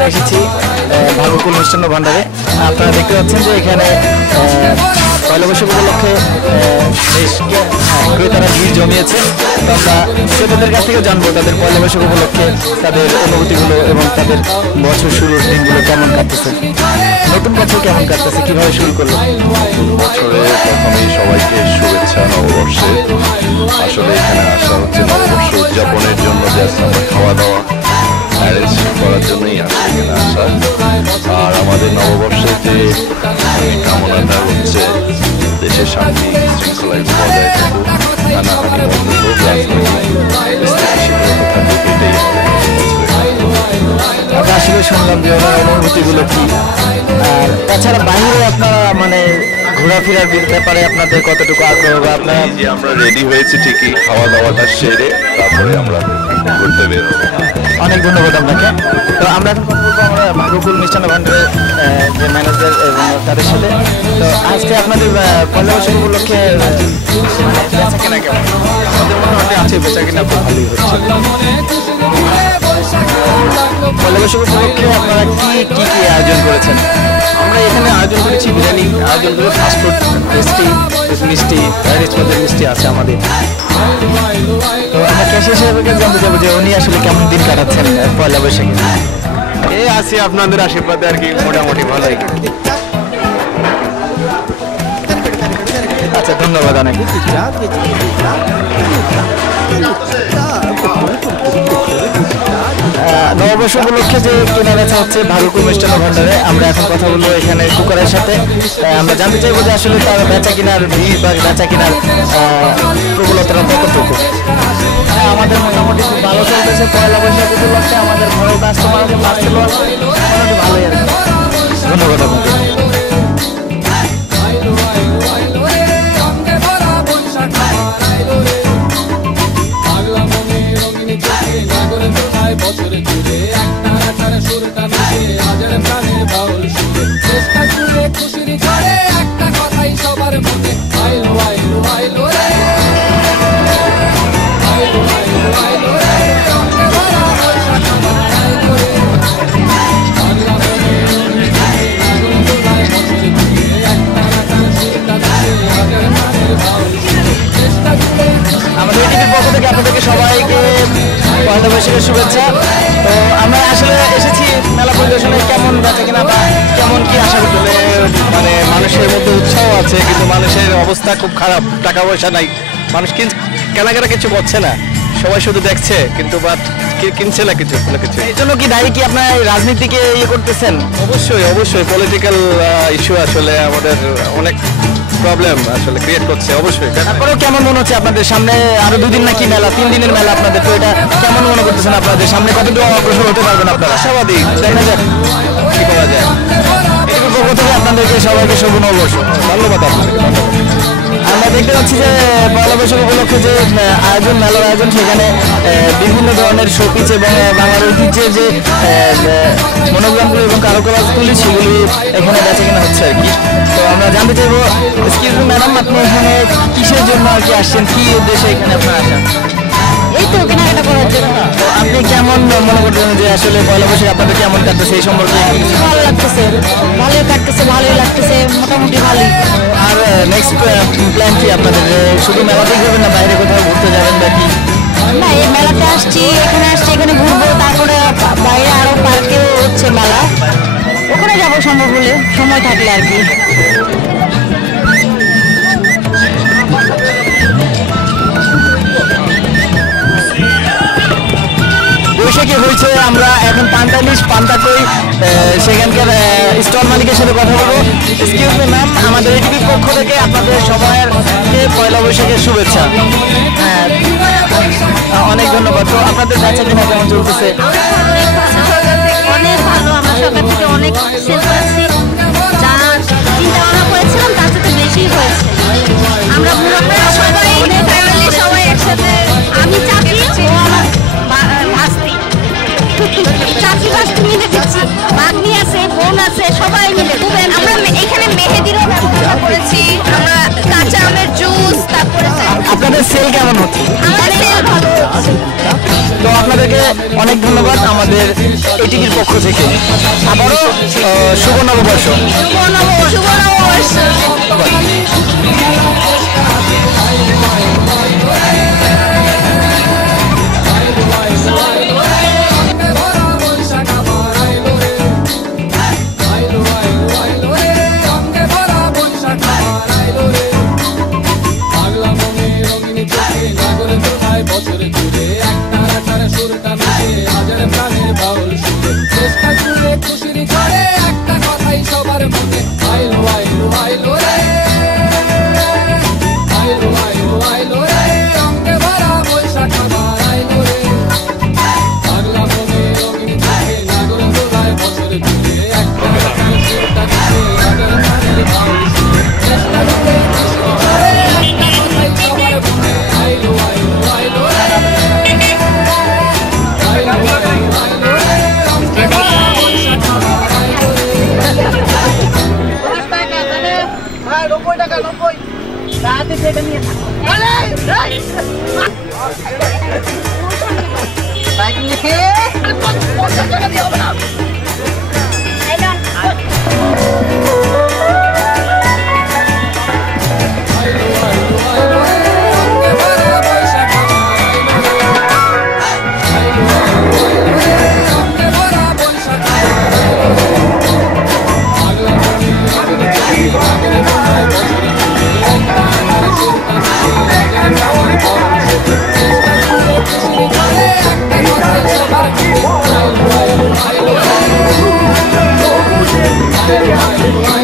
এখানে এসেছি আহ, মিষ্টান্ন ভাণ্ডারে। আপনারা দেখতে পাচ্ছেন যে এখানে পয়লা বৈশাখ উপলক্ষে হ্যাঁ, ক্রেতারা ভিড় জমিয়েছে। তো আমরা ক্রেতাদের কাছ থেকে জানব তাদের পয়লা বৈশাখ উপলক্ষে তাদের অনুভূতিগুলো এবং তাদের বছর শুরুর দিনগুলো কেমন কাটতেছে। নতুন বছর কেমন কাটতেছে? কীভাবে শুরু করল? বছরে প্রথমেই সবাইকে শুভেচ্ছা নববর্ষে। আসলে এখানে আসা হচ্ছে নববর্ষ উদযাপনের জন্য আমরা খাওয়া দাওয়া। ম্যারেজ করার জন্যই আসলে এখানে আসা আর আমাদের নববর্ষের যে কামনাটা হচ্ছে দেশের শান্তি শৃঙ্খলায় বজায় থাকুক হানাহানি বন্ধ হোক থাকুক এটাই আমরা আসলে শুনলাম যে ওনার অনুভূতিগুলো কি? আর তাছাড়া বাইরে আপনারা মানে ঘোরাফেরার ব্যাপারে আপনাদের কতটুকু আগ্রহ বা আপনারা যে আমরা রেডি হয়েছি ঠিকই খাওয়া দাওয়াটা সেরে তারপরে আমরা অনেক ধন্যবাদ আপনাকে। তো আমরা এখন কথা বলব আমরা ভাগ্যকুল মিষ্টান্ন ভান্ডারের যে ম্যানেজার এবং তাদের সাথে। তো আজকে আপনাদের পয়লা বৈশাখ উপলক্ষে মনে আমাদের মোটামুটি আছে, বেচা কিনা ভালোই হচ্ছে। পয়লা বৈশাখ উপলক্ষে আপনারা কি কি কি আয়োজন করেছেন? আমরা এখানে আয়োজন করেছি বিরিয়ানি আয়োজন করে ফাস্টফুড মিষ্টি মিষ্টি ভ্যারাইটিস মিষ্টি আছে আমাদের। তো আমরা ক্যাশিয়ার সাহেবের কাছে জানতে চাবো যে উনি আসলে কেমন দিন কাটাচ্ছেন পয়লা বৈশাখে? এই আছি আপনাদের আশীর্বাদে আর কি মোটামুটি ভালোই। আচ্ছা ধন্যবাদ অনেক। নববর্ষ উপলক্ষে যে কেনা বেচা হচ্ছে ভাগলপুর মিষ্টান্ন ভান্ডারে আমরা এখন কথা বলব এখানে কুকারের সাথে। আমরা জানতে চাইব যে আসলে তার বেচা কেনার ভিড় বা বেচা কেনার প্রবলতাটা কতটুকু? হ্যাঁ আমাদের মোটামুটি খুব ভালো চলতেছে। পয়লা বৈশাখ উপলক্ষে আমাদের ঘরের কাস্টমার আসছিল মোটামুটি ভালোই আর। ধন্যবাদ আপনাকে। সবার মনে আইলো আইলো আমার মনে থেকে সবাইকে পয়লা বৈশাখের শুভেচ্ছা তো আমরা আসলে এসেছি মেলা পরিদর্শনে কেমন বেচা কিনা বা আছে কিন্তু মানুষের অবস্থা খুব খারাপ টাকা পয়সা নাই। মানুষ কিন কেনাকাটা কিছু করছে না। সবাই শুধু দেখছে কিন্তু বাট কিনছে না কিছু কোনো কিছু। এই জন্য কি দায়ী কি আপনার রাজনীতিকে ইয়ে করতেছেন? অবশ্যই অবশ্যই। পলিটিক্যাল ইস্যু আসলে আমাদের অনেক প্রবলেম আসলে ক্রিয়েট করছে অবশ্যই। তারপরেও কেমন মনে হচ্ছে আপনাদের সামনে? আরও দুদিন নাকি মেলা তিন দিনের মেলা আপনাদের তো এটা কেমন মনে করতেছেন আপনাদের? সামনে কতটুকু অগ্রসর হতে পারবেন আপনারা? আশাবাদী। দেখা যাক। সবাইকে শুভ নববর্ষ ধন্যবাদ আমরা দেখতে পাচ্ছি যে পয়লা বৈশাখ উপলক্ষে যে আয়োজন মেলার আয়োজন সেখানে বিভিন্ন ধরনের শোপিস এবং বাংলার ঐতিহ্যের যে মনোগ্রামগুলো এবং কারুকলাজগুলি সেগুলি এখানে বেচা কেনা হচ্ছে আর কি। তো আমরা জানতে চাইব এক্সকিউজ ম্যাডাম আপনি এখানে কিসের জন্য আর কি আসছেন? কি উদ্দেশ্যে এখানে আপনার আসেন? এই তো কেনাকাটা করার জন্য। আপনি কেমন মনে করছেন যে আসলে পয়লা বৈশাখ আপনাদের কেমন কাটছে সেই সম্পর্কে? ভালো লাগতেছে ভালোই কাটতেছে ভালোই লাগতেছে মোটামুটি ভালোই। আর নেক্সট প্ল্যান কি আপনাদের? শুধু মেলাতেই করবেন না বাইরে কোথাও ঘুরতে যাবেন বা কি? না এই মেলাতে আসছি এখানে আসছি এখানে ঘুরবো তারপরে বাইরে আরও পার্কেও হচ্ছে মেলা। ওখানে যাব সম্ভব হলে সময় থাকলে আর কি। বৈশাখী হয়েছে, আমরা এখন পান্তালিশ পান্তাকই সেখানকার স্টল মালিকের সাথে কথা বলব। এক্সকিউজ মি ম্যাম আমাদের এটিভির পক্ষ থেকে আপনাদের সময়ের পয়লা বৈশাখের শুভেচ্ছা। হ্যাঁ অনেক ধন্যবাদ। তো আপনাদের বাচ্চা কিনা কেমন চলতেছে? অনেক ভালো, আমরা সরকার থেকে অনেক সেল কেমন হচ্ছে? তো আপনাদেরকে অনেক ধন্যবাদ আমাদের এটিকির পক্ষ থেকে। আবারও শুভ নববর্ষ শুভ নববর্ষ বাইক লিখে পঞ্চাশ টাকা দিয়ে হবে না Obrigado.